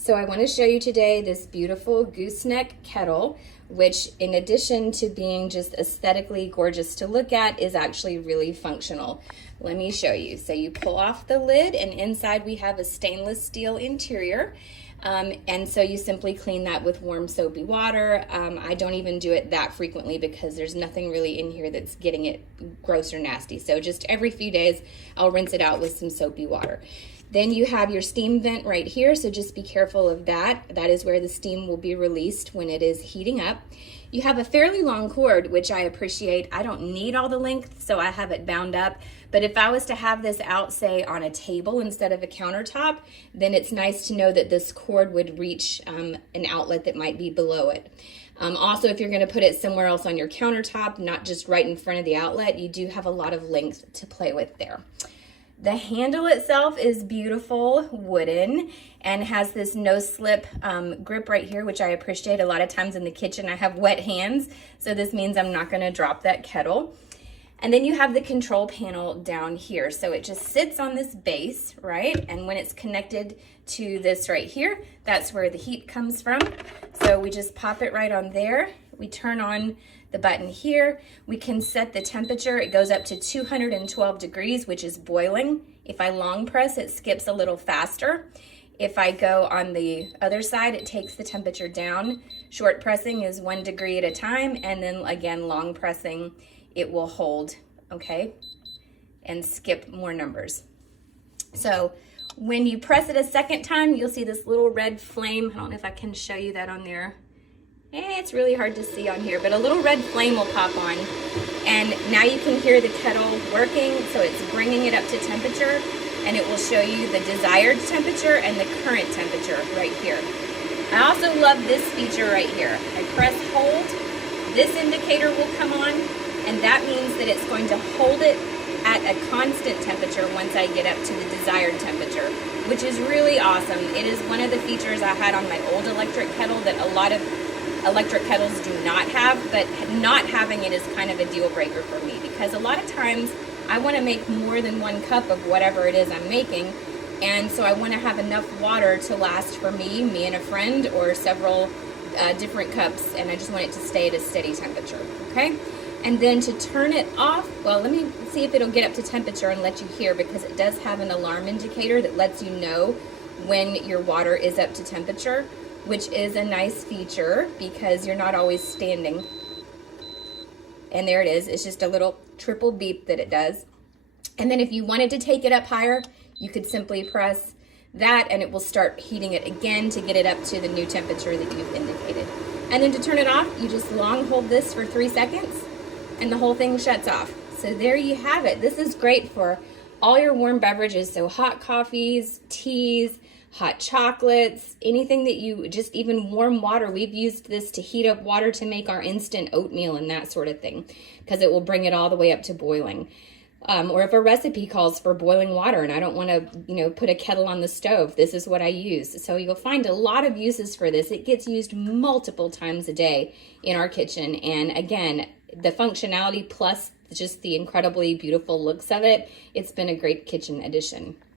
So I want to show you today this beautiful gooseneck kettle, which in addition to being just aesthetically gorgeous to look at is actually really functional. Let me show you. So you pull off the lid and inside we have a stainless steel interior. And so you simply clean that with warm soapy water. I don't even do it that frequently because there's nothing really in here that's getting it gross or nasty. So just every few days I'll rinse it out with some soapy water. Then you have your steam vent right here, so just be careful of that. That is where the steam will be released when it is heating up. You have a fairly long cord, which I appreciate. I don't need all the length, so I have it bound up. But if I was to have this out, say, on a table instead of a countertop, then it's nice to know that this cord would reach an outlet that might be below it. Also, if you're going to put it somewhere else on your countertop, not just right in front of the outlet, you do have a lot of length to play with there. The handle itself is beautiful, wooden, and has this no-slip grip right here, which I appreciate. A lot of times in the kitchen I have wet hands, so this means I'm not going to drop that kettle. And then you have the control panel down here. So it just sits on this base, right? And when it's connected to this right here, that's where the heat comes from. So we just pop it right on there. We turn on the button here. We can set the temperature. It goes up to 212 degrees, which is boiling. If I long press, it skips a little faster. If I go on the other side, it takes the temperature down. Short pressing is 1 degree at a time, and then again, long pressing, it will hold, okay, and skip more numbers. So when you press it a second time, you'll see this little red flame. I don't know if I can show you that on there. It's really hard to see on here, but a little red flame will pop on. And now you can hear the kettle working, so it's bringing it up to temperature, and it will show you the desired temperature and the current temperature right here. I also love this feature right here. I press hold, this indicator will come on, and that means that it's going to hold it at a constant temperature once I get up to the desired temperature, which is really awesome. It is one of the features I had on my old electric kettle that a lot of electric kettles do not have, but not having it is kind of a deal breaker for me because a lot of times I want to make more than 1 cup of whatever it is I'm making, and so I want to have enough water to last for me and a friend, or several different cups, and I just want it to stay at a steady temperature, okay? And then to turn it off, well, let me see if it'll get up to temperature and let you hear, because it does have an alarm indicator that lets you know when your water is up to temperature, which is a nice feature because you're not always standing. And there it is. It's just a little triple beep that it does. And then if you wanted to take it up higher, you could simply press that and it will start heating it again to get it up to the new temperature that you've indicated. And then to turn it off, you just long hold this for 3 seconds and the whole thing shuts off. So there you have it. This is great for all your warm beverages. So hot coffees, teas, hot chocolates, anything that you, just even warm water. We've used this to heat up water to make our instant oatmeal and that sort of thing, because it will bring it all the way up to boiling. Or if a recipe calls for boiling water and I don't want to, put a kettle on the stove, this is what I use. So you'll find a lot of uses for this. It gets used multiple times a day in our kitchen. And again, the functionality plus just the incredibly beautiful looks of it, it's been a great kitchen addition.